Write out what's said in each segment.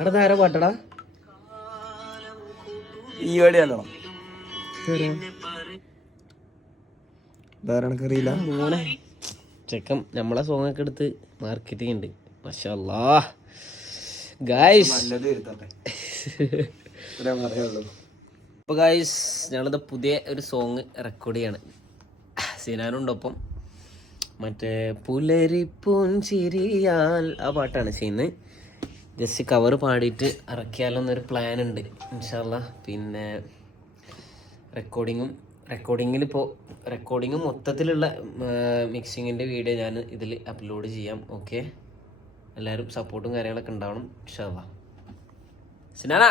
എടാ നേരെ പാട്ടടാ ഈ വടിയല്ലോ അറിയില്ല മോനെ ചെക്കൻ നമ്മളെ സോങ് ഒക്കെ എടുത്ത് മാർക്കറ്റിംഗ് ഉണ്ട് മാഷാ അല്ലാഹ് ഗായ്സ്. അപ്പോൾ ഗായ്സ് ഞങ്ങളിത് പുതിയ ഒരു സോങ് റെക്കോർഡ് ചെയ്യാണ്. സിനാനുണ്ടൊപ്പം മറ്റേ പുലരിപ്പൂഞ്ചിരിയാൽ ആ പാട്ടാണ് ചെയ്യുന്നത്. ജസ്റ്റ് കവർ പാടിയിട്ട് ഇറക്കിയാലോന്നൊരു പ്ലാൻ ഉണ്ട് ഇൻഷാ അല്ലാഹ്. പിന്നെ റെക്കോർഡിങ്ങും മൊത്തത്തിലുള്ള മിക്സിങ്ങിൻ്റെ വീഡിയോ ഞാൻ ഇതിൽ അപ്ലോഡ് ചെയ്യാം. ഓക്കെ, എല്ലാവരും സപ്പോർട്ടും കാര്യങ്ങളൊക്കെ ഉണ്ടാവണം ഇൻഷാ അല്ലാഹ്. സിനാന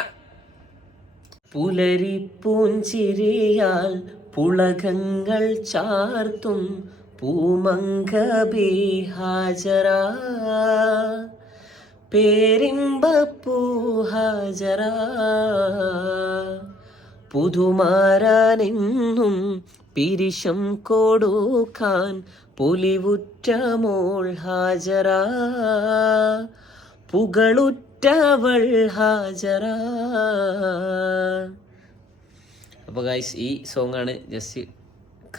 പുലരിപ്പൂഞ്ചിരിയാൽ പുളകങ്ങൾ ചാർത്തും പൂമങ്കബി ഹാജറ പേരിമ്പപ്പൂ ഹാജറ പുതുമാരാനെന്നും പിരിശം കൊടുക്കാൻ പുലിവുറ്റ മോൾ ഹാജറ പുകളുറ്റവൾ ഹാജറ. അപ്പോൾ ഗൈസ് ഈ സോങ് ആണ് ജസ്റ്റ്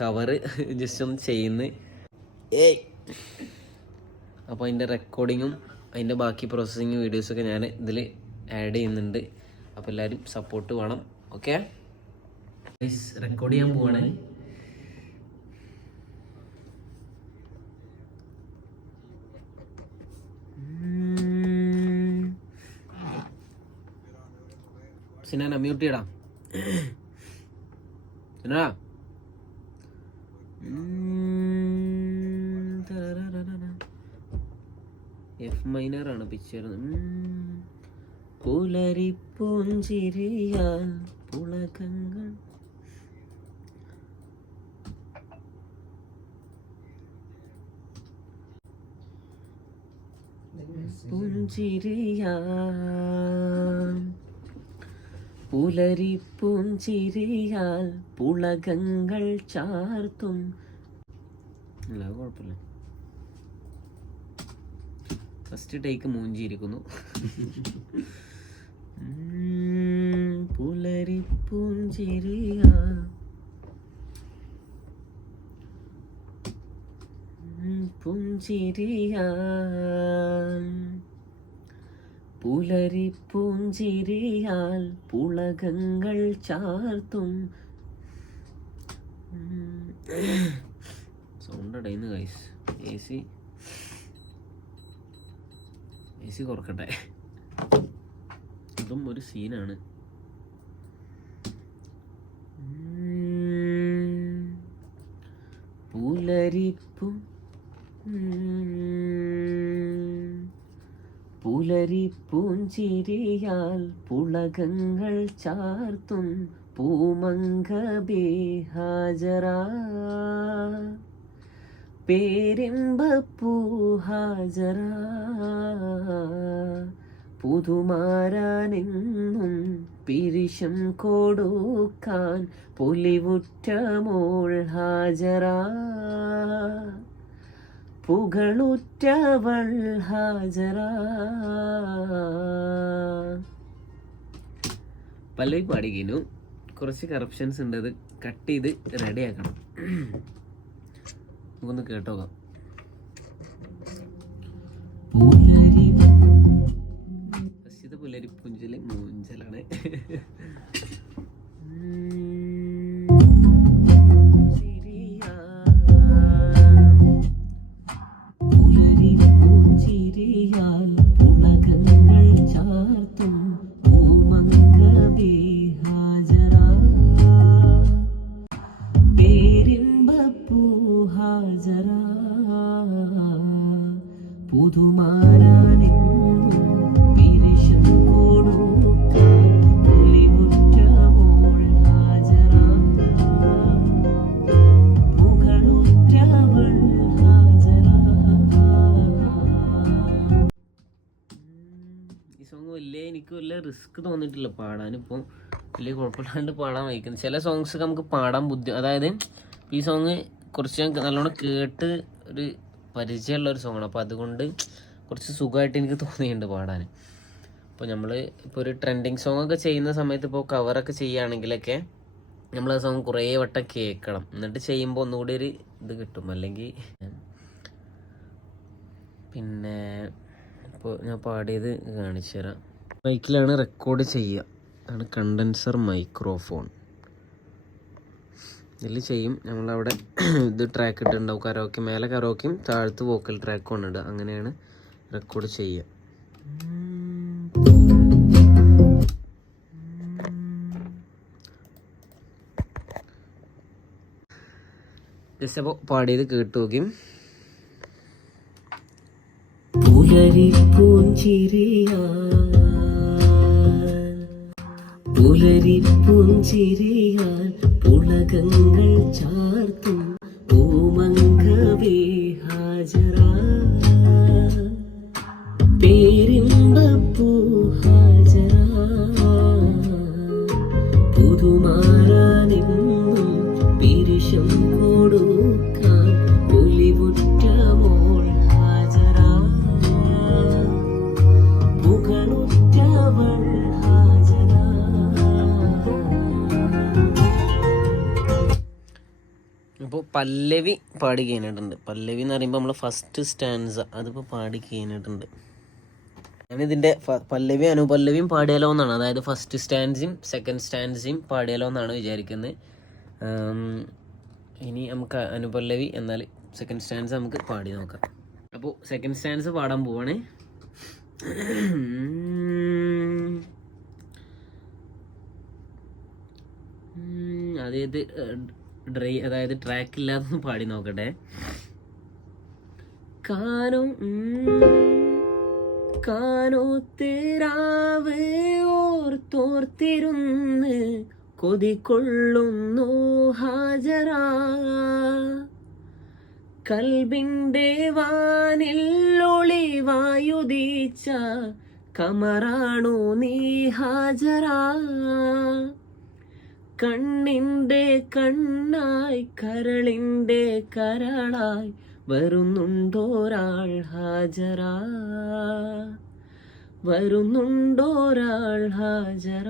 കവറ് ജസ്റ്റ് ഒന്ന് ചെയ്യുന്നത്. അപ്പോൾ അതിൻ്റെ റെക്കോർഡിങ്ങും അതിൻ്റെ ബാക്കി പ്രോസസ്സിങ് വീഡിയോസൊക്കെ ഞാൻ ഇതിൽ ആഡ് ചെയ്യുന്നുണ്ട്. അപ്പോൾ എല്ലാവരും സപ്പോർട്ട് വേണം. ഓക്കെ ഗൈസ്, റെക്കോർഡ് ചെയ്യാൻ പോവാണ്. സിനാന മ്യൂട്ട് ചെയ്യടാ. സിനാ എഫ് മൈനർ ആണ് പിക്ചർ. പുലരിപ്പൂഞ്ചിരിയാൽ പുളകങ്ങൾ പുലരിപ്പൂഞ്ചിരിയാൽ പുളകങ്ങൾ ചാർത്തും. അല്ല കുഴപ്പമില്ല, ഫസ്റ്റ് ടേക്ക് മൂഞ്ചിയിരിക്കുന്നു. പുലരിപ്പൂഞ്ചിരിയാൽ പുലരിപ്പൂഞ്ചിരിയാൽ പുളകങ്ങൾ ചാർത്തും. സൗണ്ട് അടയുന്നു ഗൈസ്. എ സി കുറക്കട്ടെ, അതും ഒരു സീനാണ്. പുലരിപ്പൂഞ്ചിരിയാൽ പുളകങ്ങൾ ചാർത്തും പൂമങ്കബി ഹാജറ പേരിമ്പപ്പൂ ഹാജറ പുതുമാരാനെന്നും പിരിശം കൊടുക്കാൻ പുലിവുറ്റ മോൾ ഹാജറ പുകളുറ്റവൾ ഹാജറ. പല്ലവി പാടിക്കുന്നു. കുറച്ച് കറപ്ഷൻസ് ഉണ്ട്, അത് കട്ട് ചെയ്ത് റെഡി ആക്കണം. നമുക്കൊന്ന് കേട്ടോക്കാം. പുലരിപ്പുഞ്ചില് മൂഞ്ചലാണ്. പുലരിപ്പൂഞ്ചിരിയാൽ പുളകങ്ങൾ ചാർത്തും പൂമങ്കബി ഹാജറ പേരിമ്പപ്പൂ ഹാജറ പുതുമാരാനെന്നും പിരിശം കൊടുക്കാൻ പുലിവുറ്റ മോൾ ഹാജറ പുകളുറ്റവൾ ഹാജറ. ഈ സോങ് എനിക്ക് വലിയ റിസ്ക് തോന്നിയിട്ടില്ല പാടാനിപ്പോൾ. വലിയ കുഴപ്പമില്ലാണ്ട് പാടാൻ വഹിക്കുന്നത്. ചില സോങ്സ് നമുക്ക് പാടാൻ അതായത് ഈ സോങ് കുറച്ച് ഞാൻ നല്ലോണം കേട്ട് ഒരു പരിചയമുള്ള ഒരു സോങ്ങാണ്. അപ്പോൾ അതുകൊണ്ട് കുറച്ച് സുഖമായിട്ട് എനിക്ക് തോന്നിയിട്ടുണ്ട് പാടാൻ. ഇപ്പോൾ നമ്മൾ ഇപ്പോൾ ഒരു ട്രെൻഡിങ് സോങ് ഒക്കെ ചെയ്യുന്ന സമയത്ത് ഇപ്പോൾ കവറൊക്കെ ചെയ്യുകയാണെങ്കിലൊക്കെ നമ്മൾ ആ സോങ് കുറേ വട്ടം കേൾക്കണം, എന്നിട്ട് ചെയ്യുമ്പോൾ ഒന്നുകൂടി ഒരു ഇത് കിട്ടും. അല്ലെങ്കിൽ പിന്നെ ഇപ്പോൾ ഞാൻ പാടിയത് കാണിച്ചു തരാം. മൈക്കിലാണ് റെക്കോർഡ് ചെയ്യുക, ആണ് കണ്ടൻസർ മൈക്രോഫോൺ. ഇതിൽ ചെയ്യും നമ്മളവിടെ ഇത് ട്രാക്ക് ഇട്ടുണ്ടാവും, കരോക്കെ മേലെ കരോക്കയും താഴത്ത് വോക്കൽ ട്രാക്കും ഇടുക, അങ്ങനെയാണ് റെക്കോർഡ് ചെയ്യുക. ജസ്റ്റ് അപ്പോൾ പാടിയത് കേട്ടു നോക്കും. പുലരിപ്പൂഞ്ചിരിയാൽ പുളകങ്ങൾ ചാർത്തും പൂമങ്കവേ ഹാജറ, പേരിമ്പപ്പൂ ഹാജറ, പുതുമാറാനെന്നും പിരിശം കൊടുക്കാൻ പുലിവുറ്റ മോൾ ഹാജറ, പുകളുറ്റവൾ ഹാജറ. അപ്പോൾ പല്ലവി പാടി കഴിഞ്ഞിട്ടുണ്ട്. പല്ലവി എന്ന് പറയുമ്പോൾ നമ്മൾ ഫസ്റ്റ് സ്റ്റാൻസ അതിപ്പോൾ പാടി കഴിഞ്ഞിട്ടുണ്ട്. ഞാനിതിൻ്റെ പല്ലവി അനുപല്ലവിയും പാടിയാലോ എന്നാണ്, അതായത് ഫസ്റ്റ് സ്റ്റാൻസും സെക്കൻഡ് സ്റ്റാൻസും പാടിയാലോ എന്നാണ് വിചാരിക്കുന്നത്. ഇനി നമുക്ക് അനുപല്ലവി എന്നാൽ സെക്കൻഡ് സ്റ്റാൻസ് നമുക്ക് പാടി നോക്കാം. അപ്പോൾ സെക്കൻഡ് സ്റ്റാൻസ് പാടാൻ പോവാണേ. അതായത് ട്രാക്ക് ഇല്ലാതൊന്ന് പാടി നോക്കട്ടെ. കാനോത്തിരാവ് ഓർത്തോർത്തിരുന്ന് കൊതികൊള്ളുന്നു ഹാജറ, കൽബിൻ്റെ വാനിൽ ഒളിവായുദീച്ച കമറാണു നീ ഹാജറ, കണ്ണിൻ്റെ കണ്ണായി കരളിൻ്റെ കരളായി വരുന്നുണ്ടോരാൾ ഹാജറ, വരുന്നുണ്ടോരാൾ ഹാജറ.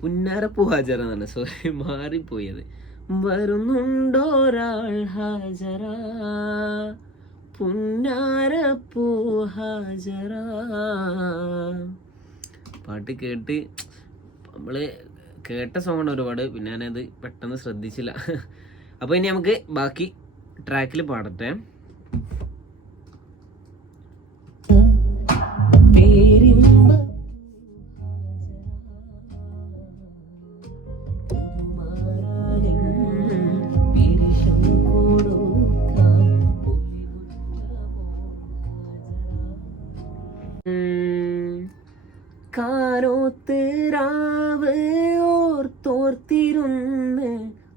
പുന്നാരപ്പൂ ഹാജറ എന്നാണ്, സോറി മാറിപ്പോയത്. വരുന്നുണ്ടോരാൾ ഹാജറ, പുന്നാരപ്പൂ ഹാജറ. പാട്ട് കേട്ട് നമ്മൾ കേട്ട സോങ്ങാണ് ഒരുപാട്, പിന്നെ ഞാനത് പെട്ടെന്ന് ശ്രദ്ധിച്ചില്ല. അപ്പോൾ ഇനി നമുക്ക് ബാക്കി ട്രാക്കിൽ പാടട്ടെ. കാനോത്തിരാവ് ഓർത്തോർത്തിരുന്ന്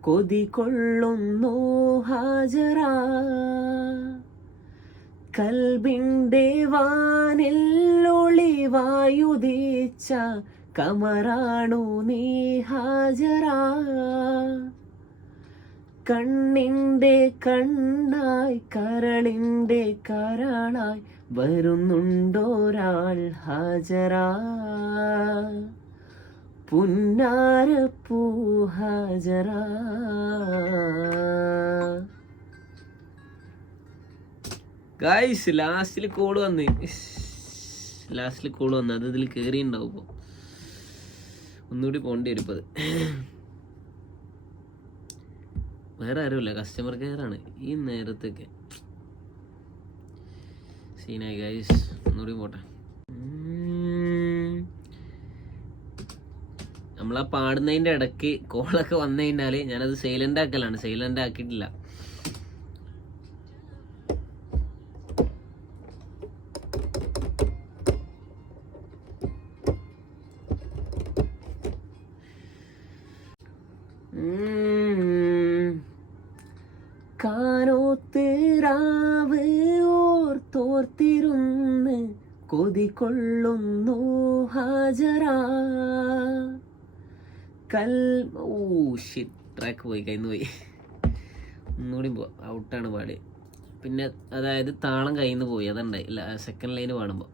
കൊതികൊള്ളുന്നു ഹാജറ, കൽബിൻ്റെ വാനിൽ ഒളിവായുദീച്ച കമറാണു നീ ഹാജറ, കണ്ണിൻ്റെ കണ്ണായി കരളിൻ്റെ കരളായി വരുന്നുണ്ടോരാൾ ഹാജറ, പുന്നാരപ്പൂ ഹാജറ. ഗൈസ് ലാസ്റ്റിൽ കോള് വന്ന് അത് ഇതിൽ കയറി ഉണ്ടാവും. ഇപ്പോൾ ഒന്നുകൂടി പോകേണ്ടി വരും. ഇപ്പോൾ വേറെ ആരുമില്ല, കസ്റ്റമർ കെയർ ആണ് ഈ നേരത്തൊക്കെ. സീനായി ഗൈസ്, ഒന്നുകൂടി പോട്ടെ. നമ്മളാ പാടുന്നതിൻ്റെ ഇടയ്ക്ക് കോളൊക്കെ വന്നു കഴിഞ്ഞാൽ ഞാനത് സൈലൻ്റ് ആക്കലാണ്, സൈലൻ്റ് ആക്കിയിട്ടില്ല. കാനോത്തിരാവ് ഓർത്തോർത്തിരുന്ന് കൊതികൊള്ളുന്നു ഹാജറ, ട്രാക്ക് പോയി, കയ്യിൽ നിന്ന് പോയി. ഒന്നുകൂടി ഔട്ടാണ് പാടി. പിന്നെ അതായത് താളം കയ്യിൽ നിന്ന് പോയി, അതുണ്ടായി സെക്കൻഡ് ലൈന് പാടുമ്പോൾ.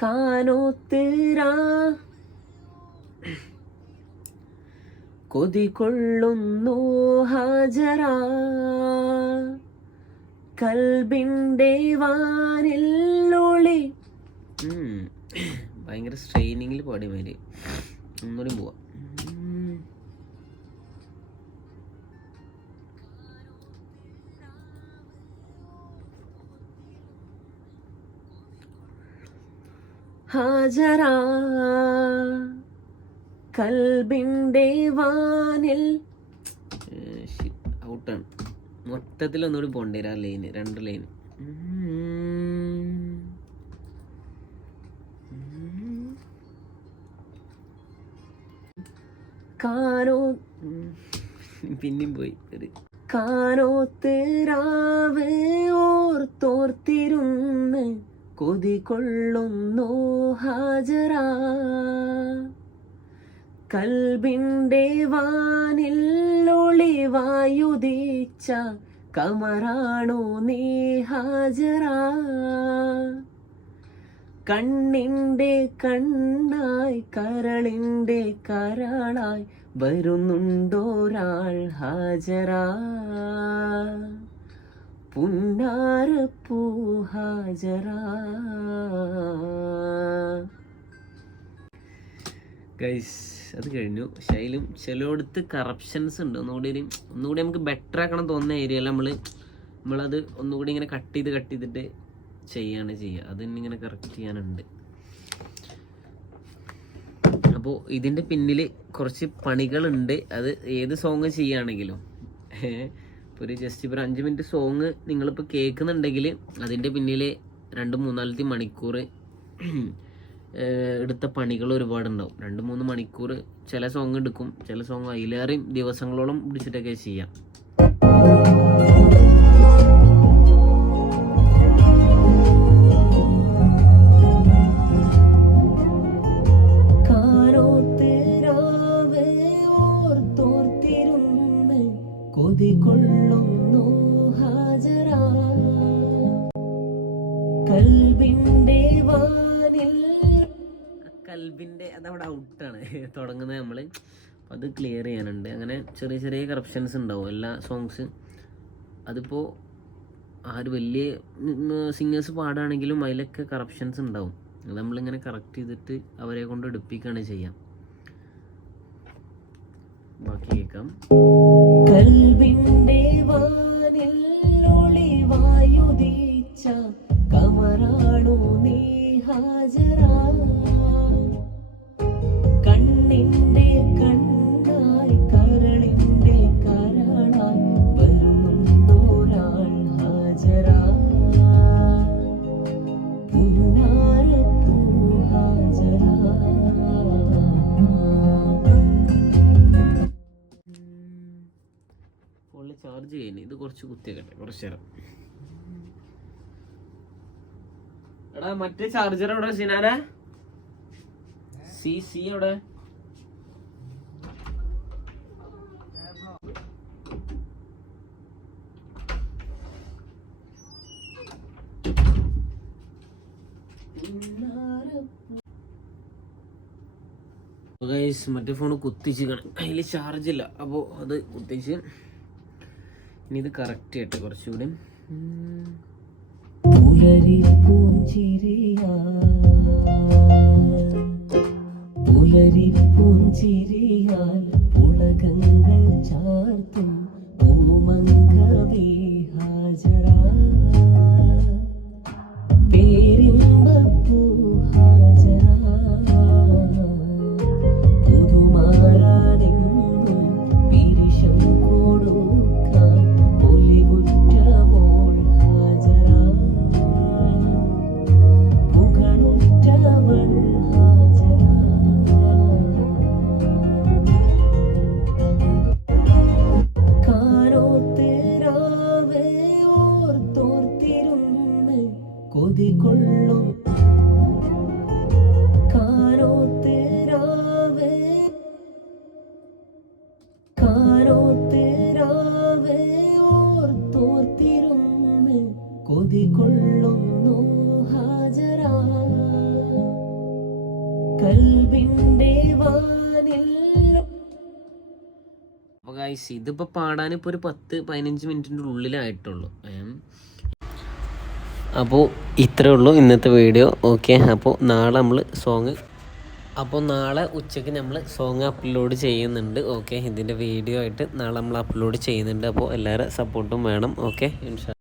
കാനോത്തേരാ കൊതികൊള്ളുന്നു ഹാജറ, കൽബിൻ്റെ വാനിൽ ഒളി. ഭയങ്കര സ്ട്രെയിനിങ്ങിൽ പാടിയ മാതിരി. ഒന്നുകൂടി പോവാം. ഹാജറ കൽബിൻ്റെ വാനിൽ. ഔട്ടാണ്. മൊത്തത്തിൽ ഒന്നുകൂടി പോണ്ടേ ആ ലൈന്, 2 ലൈന്. കാനോ പിന്നെയും പോയി. കാനോത്തേരാവ് ഓർത്തോർത്തിരുന്ന് കൊതികൊള്ളുന്നു ഹാജറ, കൽബിൻ്റെ വാനിൽ ഒളിവായുദിച്ച കമറാണു നീ ഹാജറ, കണ്ണിൻ്റെ കണ്ണായി കരളിൻ്റെ കരളായി വരുന്നുണ്ടോരാൾ ഹാജറ, പുന്നാരപ്പൂ ഹാജറ. ഗൈസ് അത് കഴിഞ്ഞു. ശൈലും ചിലയിടത്ത് കറപ്ഷൻസ് ഉണ്ട്. ഒന്നുകൂടി നമുക്ക് ബെറ്റർ ആക്കണം തോന്നുന്ന ഏരിയയിൽ നമ്മളത് ഒന്നുകൂടി ഇങ്ങനെ കട്ട് ചെയ്തിട്ട് ചെയ്യാണ് ചെയ്യുക. അതിങ്ങനെ കറക്റ്റ് ചെയ്യാനുണ്ട്. അപ്പോൾ ഇതിൻ്റെ പിന്നിൽ കുറച്ച് പണികളുണ്ട്. അത് ഏത് സോങ് ചെയ്യുകയാണെങ്കിലും ഇപ്പോൾ ഒരു ജസ്റ്റ് ഇപ്പോൾ 5 മിനിറ്റ് സോങ് നിങ്ങളിപ്പോൾ കേൾക്കുന്നുണ്ടെങ്കിൽ അതിൻ്റെ പിന്നിൽ 2-3 മണിക്കൂർ എടുത്ത പണികൾ ഒരുപാടുണ്ടാവും. 2-3 മണിക്കൂർ ചില സോങ് എടുക്കും, ചില സോങ് അതിലേറെയും ദിവസങ്ങളോളം പിടിച്ചിട്ടൊക്കെ ചെയ്യാം. കൊതികൊള്ളുന്നു ഹാജറ, കൽബിൻ്റെ വാനിൽ. കൽബിൻ്റെ അതവിടെ ഔട്ടാണ് തുടങ്ങുന്നത് നമ്മൾ. അപ്പോൾ അത് ക്ലിയർ ചെയ്യാനുണ്ട്. അങ്ങനെ ചെറിയ ചെറിയ കറപ്ഷൻസ് ഉണ്ടാവും എല്ലാ സോങ്സ്. അതിപ്പോൾ ആര് വലിയ സിംഗേഴ്സ് പാടുകയാണെങ്കിലും അതിലൊക്കെ കറപ്ഷൻസ് ഉണ്ടാവും. അത് നമ്മളിങ്ങനെ കറക്റ്റ് ചെയ്തിട്ട് അവരെ കൊണ്ട് എടുപ്പിക്കുകയാണ് ചെയ്യാം. ബാക്കി കേൾക്കാം. കൽബിൻ്റെ വാനിൽ ഒളിവായുദിച്ച കമറാണു നീ ഹാജറ, കണ്ണിൻ്റെ കണ്ണായി കരളിൻ്റെ കരളായി വരുന്നുണ്ടോരാൾ ഹാജറ, പുന്നാരപ്പൂ ഹാജറ. ചാർജ് ചെയ്യുന്നു. ഇത് കുറച്ച് കുത്തിയേക്കട്ടെ കുറച്ച് നേരം. എടാ മറ്റേ ചാർജർ എവിടെ സിനാന? സി എവിടെ? മറ്റേ ഫോണ് കുത്തിച്ച് അതിൽ ചാർജ് ഇല്ല. അപ്പോൾ അത് കുത്തിച്ച് ഇനി ഇത് കറക്റ്റ് ആയിട്ട് കുറച്ചുകൂടി. പുലരി പൂഞ്ചിരിയാൽ പുളകങ്ങൾ ചാർത്തും ഓമങ്കവേ ഹാജറ, പേരിമ്പപ്പൂ ഹാജറ, പുതുമാറാനെങ്ങും പിരിശം കൊടുക്കാൻ പൊലിവുറ്റ മോൾ ഹാജറ, പുകളുറ്റവൾ ഹാജറ, കാനോത്തേരാവ് കൊതികൊള്ളും കാരോത്തേരാവേ ഓർത്തോർത്തിരുന്ന് കൊതികൊള്ളുന്നു ഹാജറ കൽബിന്റെ വാനിൽ. അപ്പോൾ ഗൈസ് ഇതിപ്പോൾ പാടാനിപ്പോൾ ഒരു 10-15 മിനിറ്റിൻ്റെ ഉള്ളിലായിട്ടുള്ളൂ. അപ്പോൾ ഇത്രയേ ഉള്ളൂ ഇന്നത്തെ വീഡിയോ. ഓക്കെ, അപ്പോൾ നാളെ ഉച്ചയ്ക്ക് നമ്മൾ സോങ് അപ്ലോഡ് ചെയ്യുന്നുണ്ട്. ഓക്കെ, ഇതിൻ്റെ വീഡിയോ ആയിട്ട് നാളെ നമ്മൾ അപ്ലോഡ് ചെയ്യുന്നുണ്ട്. അപ്പോൾ എല്ലാവരും സപ്പോർട്ടും വേണം. ഓക്കെ, ഇൻഷാ